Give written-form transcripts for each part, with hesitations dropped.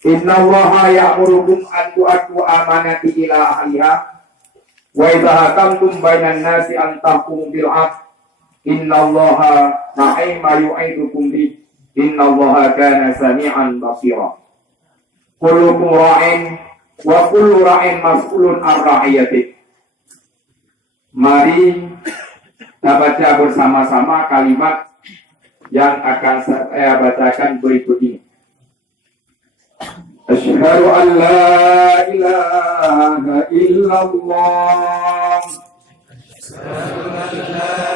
Innallaha ya'murukum an tu'addu amanati ila ahliha wa idza hakamtum bainan nasi an tahkumu bil 'adl. Innallaha ni'ma yu'idukum bi. Innallaha kana sami'an basira. Kullukum ra'in wa kullu ra'in mas'ulun an ra'iyatihi. Mari kita baca bersama-sama kalimat yang akan saya bacakan berikut ini. Asyhadu an la ilaha illallah. Asyhadu an la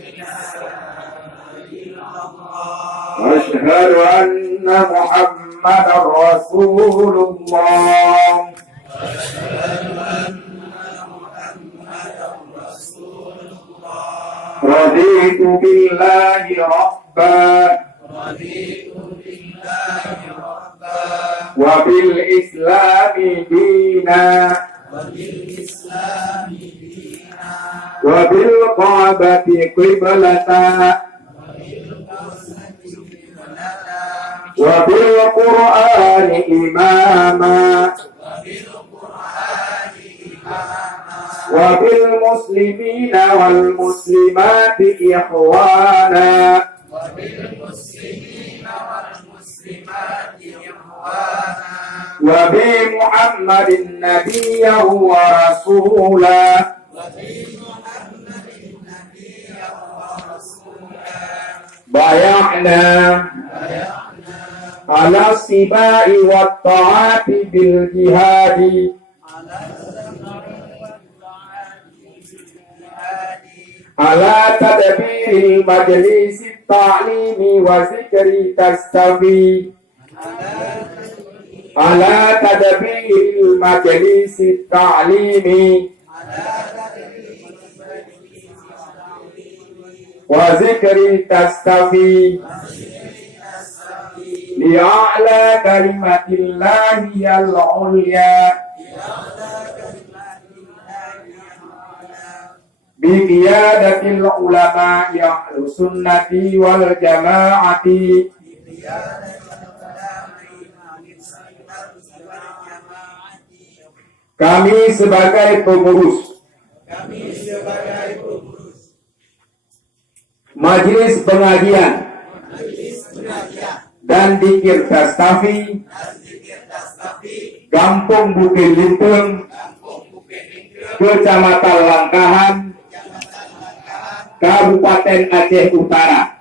ilaha illallah. Asyhadu anna Muhammadar Rasulullah. Asyhadu anna Muhammadar Rasulullah. Raditu billahi rabban. Raditu billahi rabban. Wa bil islami dina. Wa bil islami dina. Wa bil qa'bati qiblata. Wa bil qur'ani imama. Wa bil muslimina wal muslimati ikhwana. Wa bil muslimina wal muslimati ikhwana. Wa bi Muhammadin nabiyyan wa rasulah. Wa bi Muhammadin nabiyyan wa rasulah. Bay'na ala sibai wa ta'ati bil jihadi. Ala tadbiril majlisi ta'limi wa zikri tastafi. Ala tadbiril majlisi ta'limi wa zikri tastafi. Li'a'la kalimatillahi al-ulya. Biqiyadatil ulama ahlu sunnati wal jama'ati. Kami sebagai pengurus Majelis Pengajian dan Dzikir Tastafi Kampung Bukit Linteng, Kecamatan Langkahan, Kabupaten Aceh Utara,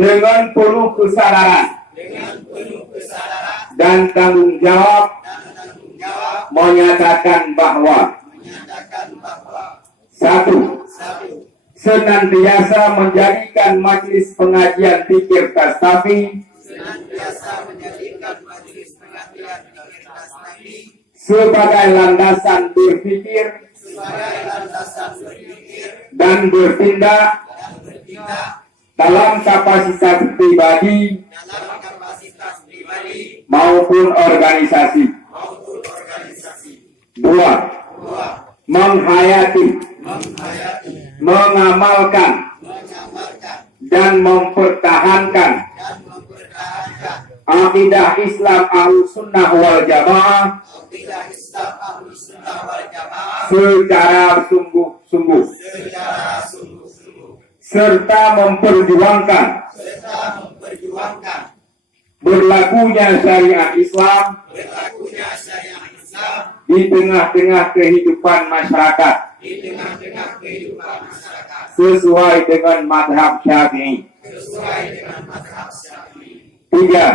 dengan penuh kesadaran dan tanggung jawab menyatakan bahwa satu, senantiasa menjadikan Majelis Pengajian Dzikir Tastafi sebagai landasan berpikir dan bertindak dalam kapasitas pribadi maupun organisasi. Dua, menghayati, mengamalkan dan mempertahankan akidah Islam Ahlussunnah wal Jamaah secara sungguh-sungguh, serta memperjuangkan berlakunya syariat Islam di tengah-tengah kehidupan masyarakat sesuai dengan mazhab Syafi'i. Tiga,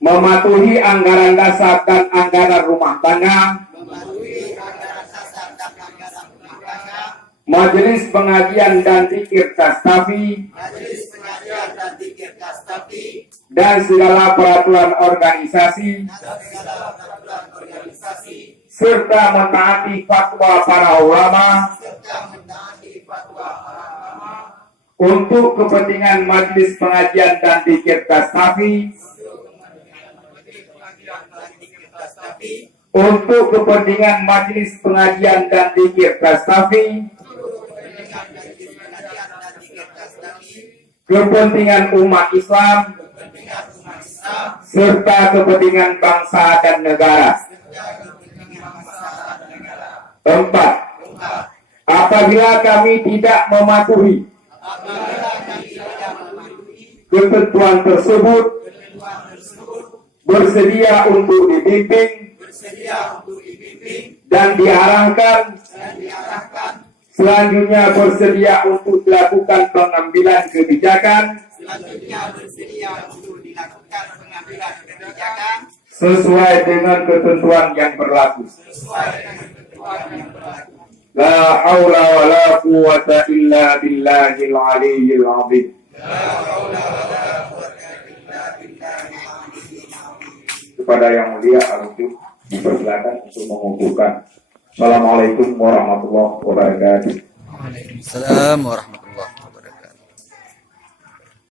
mematuhi anggaran dasar dan anggaran rumah tangga Majelis Pengajian dan Dzikir Tastafi dan segala peraturan organisasi serta mentaati fatwa para ulama untuk kepentingan Majelis Pengajian dan Dzikir Tastafi, untuk kepentingan Majelis Pengajian dan Dzikir Tastafi, kepentingan umat Islam serta kepentingan bangsa dan negara. 4. Apabila kami tidak mematuhi ketentuan tersebut, bersedia untuk dibimbing dan diarahkan, selanjutnya bersedia untuk dilakukan pengambilan kebijakan sesuai dengan ketentuan yang berlaku. La haula wa la quwwata illa billahil aliyyil azim. Kepada yang mulia Al-Hujub dipersilakan untuk mengumpulkan. Assalamualaikum warahmatullahi wabarakatuh. Waalaikumsalam warahmatullahi wabarakatuh.